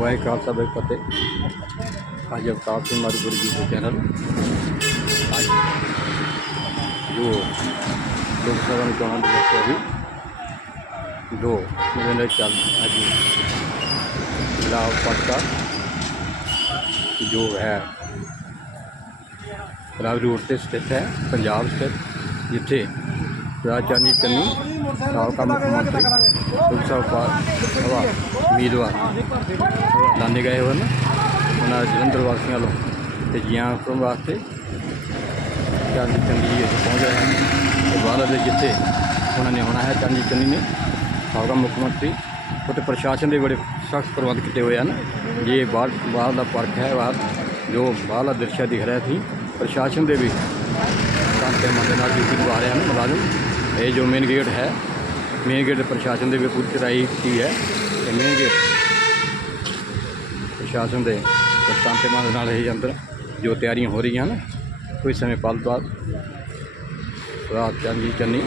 ਵਾਹਿਗੁਰੂ ਖਾਲਸਾ ਬੇ ਫਤਿਹ ਅੱਜ ਅਵਤਾਰ ਸਿੰਘ ਮਾਰੂਪੁਰ ਜੀ ਦੇ ਚੈਨਲ ਅੱਜ ਜੋ ਲੋਕ ਸਭਾ ਨੂੰ ਚੋਣਾਂ ਦੇ ਵਿੱਚ ਵੀ ਦੋ ਮਹੀਨੇ ਚੱਲ ਅੱਜ ਲਾਭ ਪਟਕਾ ਜੋ ਹੈ ਰਾਵ ਰੋਡ ਤੇ ਸਥਿਤ ਹੈ ਪੰਜਾਬ ਸਥਿਤ ਜਿੱਥੇ ਰਾਜ ਚਾਂਦੀ ਮੰਤਰੀ ਲੋਕ ਸਭਾ ਸਭਾ ਉਮੀਦਵਾਰ। ਲਾਣੇ ਗਏ ਹੋਏ ਨੇ। ਉਹਨਾਂ ਜਲੰਧਰ ਵਾਸੀਆਂ ਵੱਲੋਂ ਤੇ ਜੀਆਂ ਕਰਨ ਵਾਸਤੇ ਚਾਂਦੀ ਜੀ ਇੱਥੇ ਪਹੁੰਚ ਰਹੇ ਹਨ ਤੇ ਬਾਹਰ ਦੇ ਜਿੱਥੇ ਉਹਨਾਂ ਨੇ ਆਉਣਾ ਹੈ ਚਾਂਦੀ ਕੰਨੀ ਨੇ ਸਾਬਕਾ ਮੁੱਖ ਮੰਤਰੀ ਉੱਥੇ ਪ੍ਰਸ਼ਾਸਨ ਦੇ ਬੜੇ ਸਖਤ ਪ੍ਰਬੰਧ ਕੀਤੇ ਹੋਏ ਹਨ। ਜੇ ਬਾਹਰ ਬਾਹਰ ਦਾ ਪਾਰਕ ਹੈ ਬਾਹਰ ਜੋ ਬਾਹਰਲਾ ਦ੍ਰਿਸ਼ ਦਿਖ ਰਿਹਾ ਸੀ ਪ੍ਰਸ਼ਾਸਨ ਦੇ ਵੀ ਕਾਂਤੇ ਮੰਦੇ ਨਾਲ ਡਿਊਟੀ ਨਿਭਾ ਰਹੇ ਹਨ ਮੁਲਾਜ਼ਮ। ਇਹ ਜੋ ਮੇਨ ਗੇਟ ਹੈ ਮੇਨ ਗੇਟ ਪ੍ਰਸ਼ਾਸਨ ਦੇ ਵੀ ਪੂਰੀ ਚੜਾਈ ਕੀਤੀ ਹੈ, ਤੇ ਮੇਨ ਗੇਟ ਪ੍ਰਸ਼ਾਸਨ ਦੇ ਕਾਂਤੇ ਮੰਦੇ ਨਾਲ ਇਹ ਅੰਦਰ ਜੋ ਤਿਆਰੀਆਂ ਹੋ ਰਹੀਆਂ ਹਨ, ਕੁਝ ਸਮੇਂ ਪਲ ਬਾਅਦ ਰਾਤ ਚੰਗੀ ਚੰਨੀ,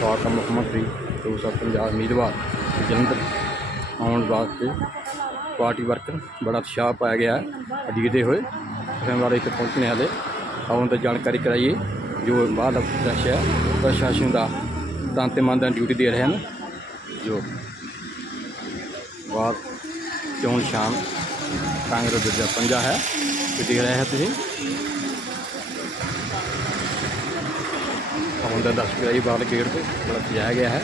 ਸਾਬਕਾ ਮੁੱਖ ਮੰਤਰੀ ਦੂਸਰਾ ਪੰਜਾਬ ਉਮੀਦਵਾਰ, ਜਲੰਧਰ ਆਉਣ ਵਾਸਤੇ ਪਾਰਟੀ ਵਰਕਰ, ਬੜਾ ਉਤਸ਼ਾਹ ਪਾਇਆ ਗਿਆ ਹੈ ਅਜੀਦੇ ਹੋਏ। ਅਸਾਂ ਵਾਲੇ ਇੱਥੇ ਪਹੁੰਚਣੇ ਵਾਲੇ ਆਉਣ 'ਤੇ ਜਾਣਕਾਰੀ ਕਰਾਈਏ। ਜੋ ਬਾਅਦ ਦਸ਼ ਹੈ ਪ੍ਰਸ਼ਾਸਨ ਦਾ ਤਾਂਤੇ ਮੰਦਾਂ ਡਿਊਟੀ ਦੇ ਰਹੇ ਹਨ ਜੋ ਬਾਅਦ ਚੋਣ ਸ਼ਾਮ ਕਾਂਗਰਸ ਦੂਜਾ ਪੰਜਾ ਹੈ ਇਹ ਦੇਖ ਰਹੇ ਹੋ ਤੁਸੀਂ ਹੁਣ ਦਾ ਦਸ ਕਰਾਈ ਬਾਹਰ ਗੇਟ ਤੇ ਬੜਾ ਸਜਾਇਆ ਗਿਆ ਹੈ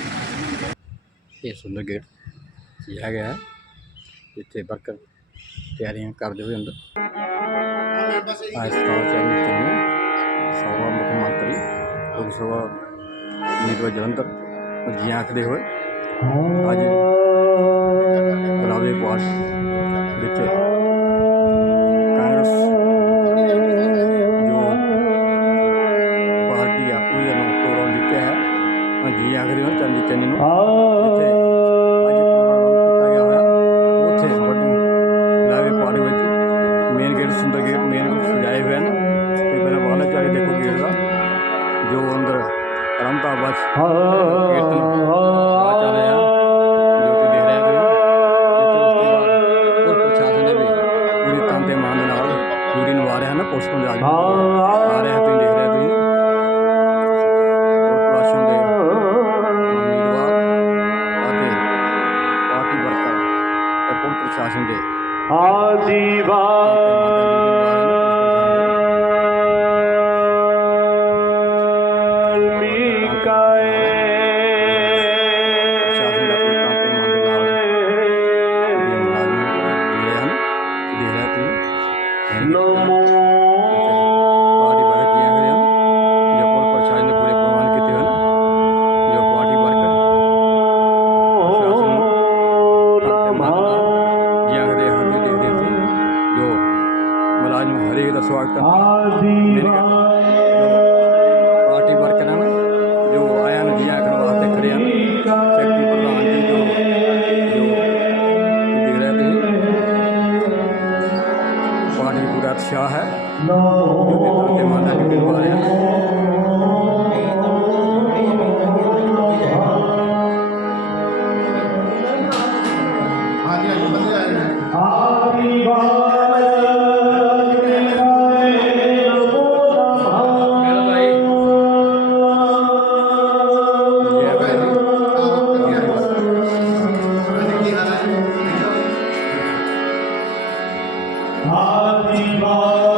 ਇਹ ਸੁੰਦਰ ਗੇਟ ਸਜਾਇਆ ਗਿਆ ਹੈ ਇੱਥੇ ਵਰਕਰ ਤਿਆਰੀਆਂ ਕਰਦੇ ਹੋਏ ਅੰਦਰ ਅੱਜ ਸਟਾਰ ਚੰਨੀ ਚੰਨੀ ਸਭਾ विधानसभा मुख्यमंत्री लोकसभा उम्मीदवार जलंधर जी आखते हुए अज गुलाबी पार्टी आ जी आखते हुए चंद चंद गेट सजाए हुए हैं ਤੁਸੀਂ ਪਹਿਲਾਂ ਬਾਹਰ ਜਾ ਕੇ ਦੇਖੋ ਗੇਟ ਦਾ ਜੋ ਅੰਦਰ ਰਮਤਾ ਬਸ। ਕੀਰਤਨ ਆ ਚੱਲ ਹਰੇਕ ਦਾ। ਸਵਾਗਤ ਪਾਰਟੀ ਵਰਕਰ ਹਨ ਜੋ ਆਇਆਂ ਨੂੰ ਜੀ ਆਖਣ ਵਾਸਤੇ ਖੜੇ ਹਨ ਸੈਕਟਰੀ ਪ੍ਰਧਾਨ ਜੀ ਜੋ ਜੋ ਦੇਖ ਰਹੇ ਤੁਸੀਂ। ਪਾਰਟੀ ਪੂਰਾ ਉਤਸ਼ਾਹ ਹੈ। ਜੋ ਕਿ ਮਾਤਾ ਜੀ ਦੇ ਬਾਰੇ Happy birthday.